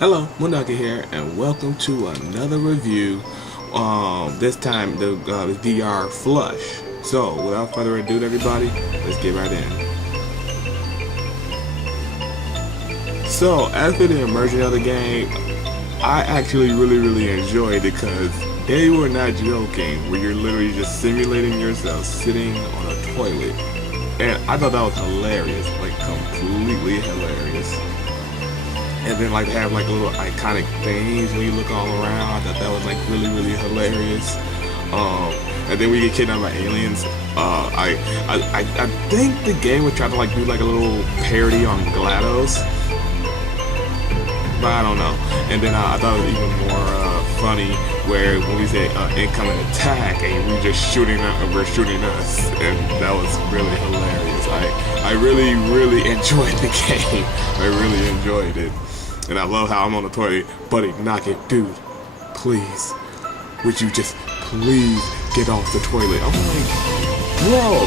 Hello, Moondoggy here, and welcome to another review. This time the VR Flush. So, without further ado, everybody, let's get right in. So, as for the immersion of the game, I actually really enjoyed it because they were not joking. Where you're literally just simulating yourself sitting on a toilet, and I thought that was hilarious, like completely hilarious. And then like they have like little iconic things when you look all around. I thought that was like really hilarious. And then we get kidnapped by aliens. I think the game was trying to like do like a little parody on GLaDOS, but I don't know. And then I thought it was even more funny where when we say incoming attack and we're just shooting we're shooting us, and that was really hilarious. I really enjoyed the game. I really enjoyed it. And I love how I'm on the toilet, buddy, knock it, dude, please, would you just please get off the toilet? I'm like, bro,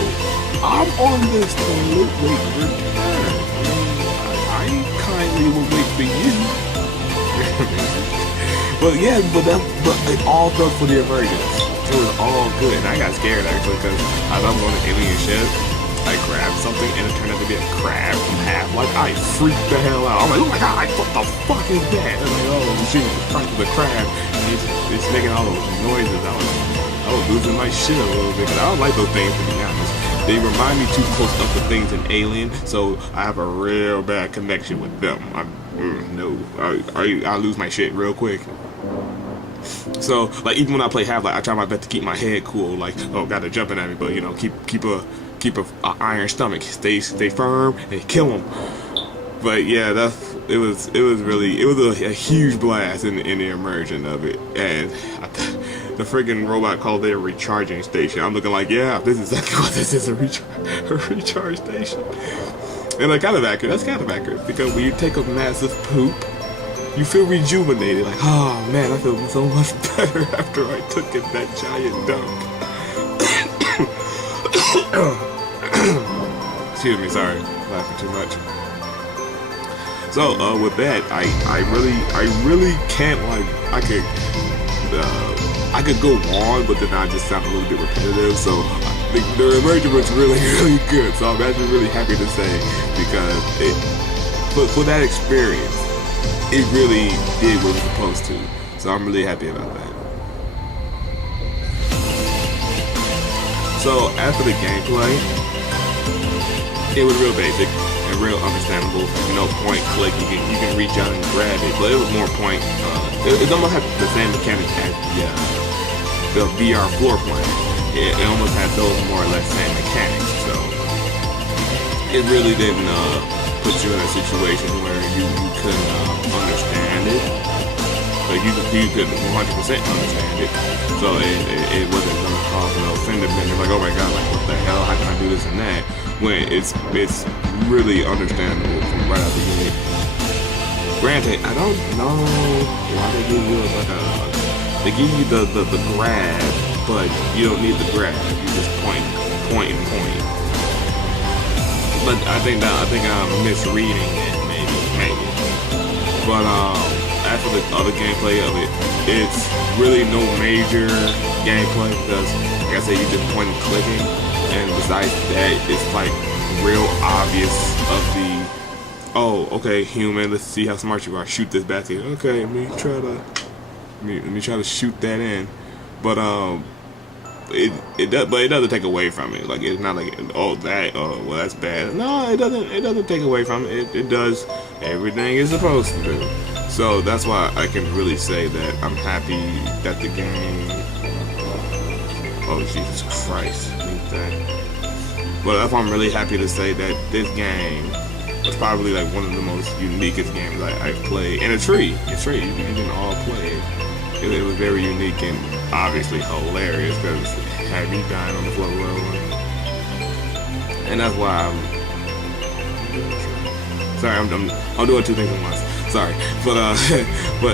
I'm on this toilet, wait your turn. I kindly will wait for you. But yeah, but it all felt for the immersion. It was all good, and I got scared actually because I thought I was on an alien ship. I grabbed something and it turned out to be a crab from Half-Life. I freaked the hell out. I'm like, oh my god, what the fuck is that? I'm like, oh shit, the crab, and it's making all those noises. I was losing my shit a little bit because I don't like those things, to be honest. They remind me too close of the things in Alien, so I have a real bad connection with them. I lose my shit real quick. So, like, even when I play Half-Life, I try my best to keep my head cool. Like, oh, got to jumping at me, but you know, keep a iron stomach, stay firm, and kill them. But yeah, it was a huge blast in the immersion of it, and the freaking robot called it a recharging station. I'm looking like, yeah, this is exactly what this is, a recharge station. And like, that's kind of accurate because when you take a massive poop, you feel rejuvenated, like, oh man, I feel so much better after I took that giant dump. Excuse me, sorry, laughing too much. So with that, I really can't, like, I could go on, but then I just sound a little bit repetitive. So the immersion was really good. So I'm actually really happy to say because for that experience, it really did what it was supposed to. So I'm really happy about that. So after the gameplay, it was real basic and real understandable. You know, point, click, you can reach out and grab it, but it was more point. It almost had the same mechanics as the VR floor plan. It almost had those more or less same mechanics. So it really didn't put you in a situation where you couldn't understand it. But you could 100% understand it. So it wasn't going to cause an offender bender, like, oh my god, like, what the hell, how can I do this and that? When it's really understandable from right out the gate. Granted, I don't know why they give you they give you the grab, but you don't need the grab. You just point. But I think I'm misreading it, maybe. But after the other gameplay of it, it's really no major gameplay because, like I said, you just point and clicking, and besides that, it's like real obvious of the, oh, okay, human, let's see how smart you are. Shoot this basket. Okay, let me try to shoot that in, but it doesn't take away from it. Like, it's not like, oh, well, that's bad. No, it doesn't take away from it. It does everything it's supposed to do. So that's why I can really say that I'm happy that the game, oh Jesus Christ, need that. But if I'm really happy to say that this game was probably like one of the most uniquest games I've played. And it's free, you can all play it. It was very unique and obviously hilarious because it had me dying on the floor rolling. And that's why I'm doing two things at once. Sorry, but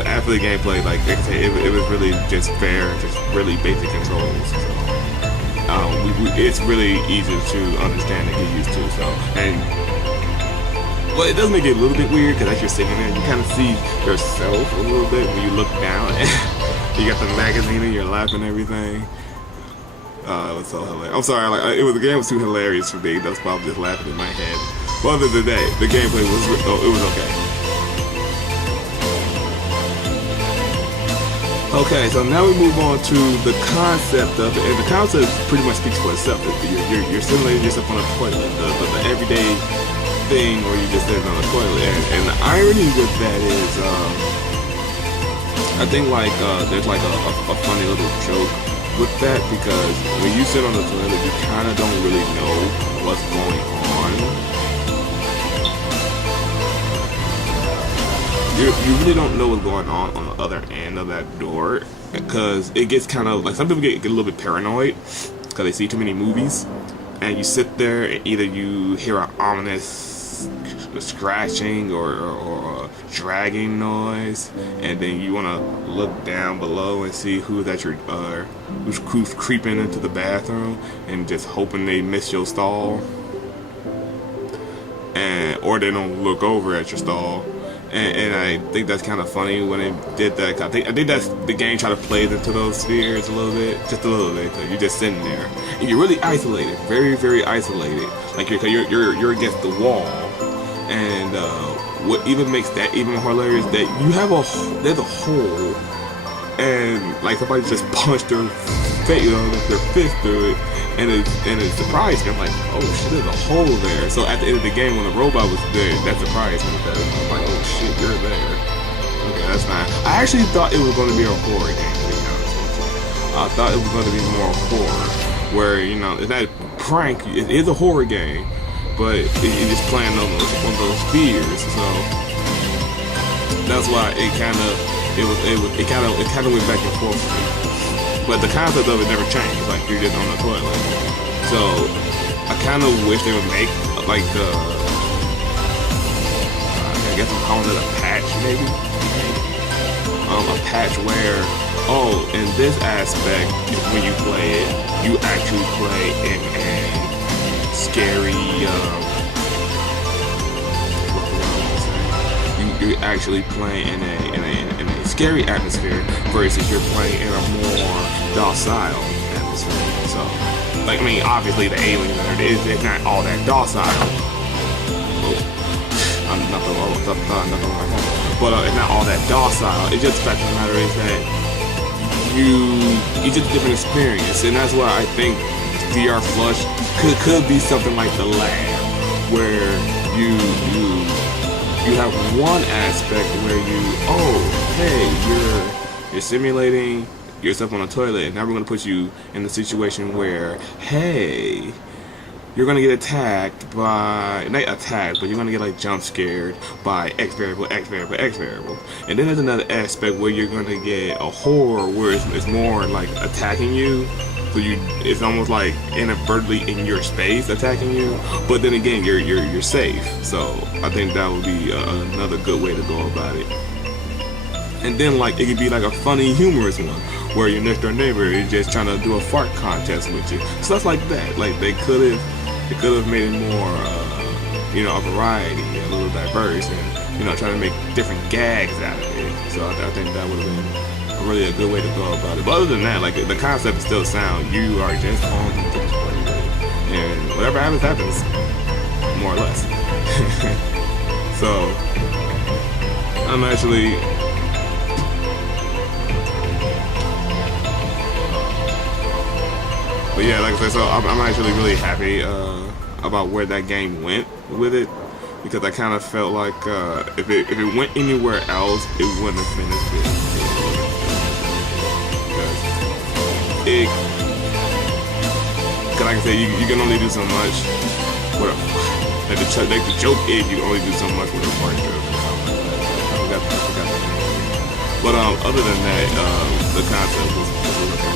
after the gameplay, like I say, it was really just fair, just really basic controls. So, it's really easy to understand and get used to. So, and Well, it does make it a little bit weird because as you're sitting there, you kind of see yourself a little bit when you look down. You got the magazine in your lap and everything. It was so hilarious. I'm sorry, like the game was too hilarious for me. That's why I'm just laughing in my head. But other than that, the gameplay was it was okay. Okay, so now we move on to the concept of it, and the concept pretty much speaks for itself. You're simulating yourself on a toilet, the everyday thing where you're just sitting on a toilet, and the irony with that is, I think like there's like a funny little joke with that, because when you sit on the toilet, you kind of don't really know what's going on. You really don't know what's going on the other end of that door, because it gets kind of like, some people get a little bit paranoid because they see too many movies, and you sit there and either you hear an ominous scratching or a dragging noise, and then you want to look down below and see who's creeping into the bathroom, and just hoping they miss your stall, or they don't look over at your stall. And I think that's kind of funny when they did that. I think that's the game trying to play into those spheres a little bit, just a little bit. Cause you're just sitting there, and you're really isolated, very, very isolated. Like you're against the wall, and what even makes that even more hilarious is that you have there's a hole, and like somebody just punched their face, their fist through it. And it surprised me. I'm like, oh shit, there's a hole there. So at the end of the game, when the robot was there, that surprised me. I'm like, oh shit, you're there. Okay, that's fine. I actually thought it was going to be a horror game, to be honest with you. I thought it was going to be more horror, where, you know, it's not a prank. It is a horror game, but it's just playing on those fears. So that's why it kind of went back and forth for me. But the concept of it never changed. Like, you're just on the toilet. So I kind of wish they would make like I guess I'm calling it a patch, maybe. A patch where, in this aspect, when you play it, you actually play in a scary. You actually play in a scary atmosphere versus you're playing in a more docile atmosphere. So, like, I mean, obviously the aliens it's not all that docile. Nothing wrong with my phone. But it's not all that docile. It's just the fact of the matter is that it's just a different experience, and that's why I think VR Flush could be something like The Lab, where you have one aspect where you're simulating yourself on a toilet, and now we're going to put you in a situation where, hey, you're going to get attacked by, not attacked, but you're going to get like jump scared by X variable. And then there's another aspect where you're going to get a horror where it's more like attacking you. So it's almost like inadvertently in your space attacking you, but then again you're safe. So I think that would be another good way to go about it. And then like it could be like a funny, humorous one where your next door neighbor is just trying to do a fart contest with you, stuff like that. Like they could have made it more, a variety, a little diverse, and trying to make different gags out of it. So I think that would have been really a good way to go about it. But other than that, like the concept is still sound. You are just on the toilet, and whatever happens, more or less. So I'm actually but yeah, like I said, so I'm actually really happy about where that game went with it, because I kind of felt like if it went anywhere else, it wouldn't have been as big. Because like I said, you can only do so much. Like the joke is you can only do so much with a fart joke. I forgot that. But other than that, the concept was okay.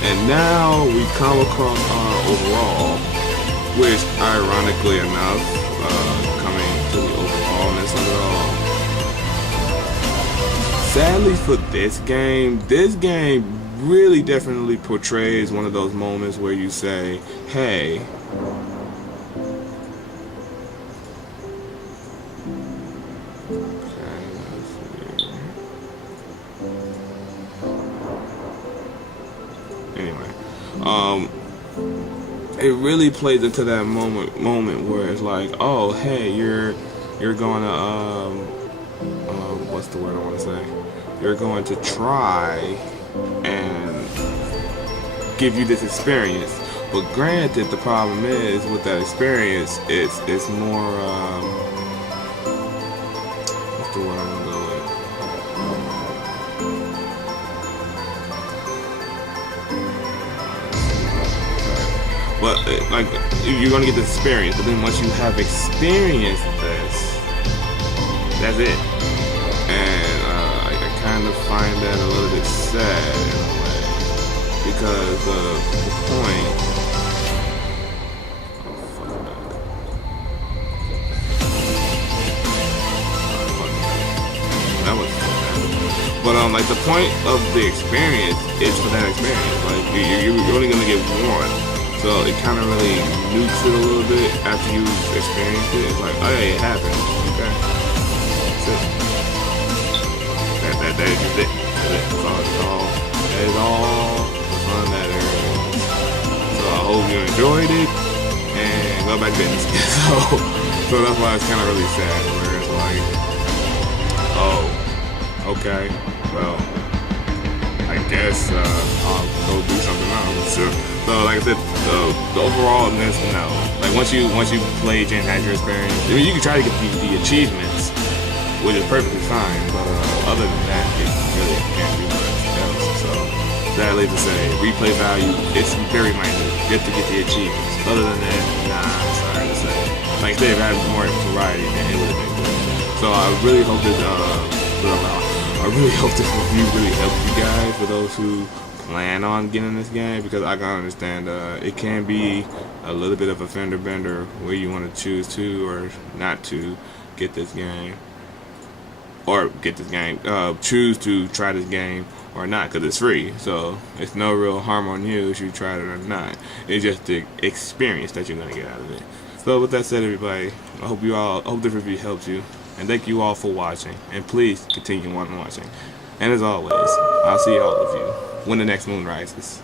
And now we come across our overall, which ironically enough, coming to the overallness of it all. Sadly for this game really definitely portrays one of those moments where you say, hey, um, it really plays into that moment where it's like, oh, hey, you're going to what's the word I want to say? You're going to try and give you this experience. But granted, the problem is with that experience, it's more what's the word I want to go with? But like you're gonna get this experience, but then once you have experienced this, that's it. And I kind of find that a little bit sad in a way because the point. Oh, fuck that. That was bad. But like the point of the experience is for that experience. Like you're only gonna get one. So it kind of really nukes it a little bit after you've experienced it. It's like, oh yeah, it happened. Okay. That's it. That is just it. That's all. That is all the fun that there is. So I hope you enjoyed it and go back to business. So that's why it's kind of really sad where it's like, oh, okay, well, I guess I'll go do something else. So like I said, the overallness, no. Like once you play and had your experience, I mean, you can try to get the achievements, which is perfectly fine. But other than that, it really can't do much else. So sadly to say, replay value, it's very minute. You have to get the achievements. Other than that, nah, sorry to say. Like I said, if I had more variety, then it would have been good. So I really hope that I really hope this review really helped you guys, for those who plan on getting this game, because I can understand it can be a little bit of a fender bender where you want to choose to or not to get this game, choose to try this game or not, because it's free. So it's no real harm on you if you try it or not. It's just the experience that you're gonna get out of it. So with that said, everybody, I hope this review helps you, and thank you all for watching, and please continue on watching. And as always, I'll see all of you when the next moon rises.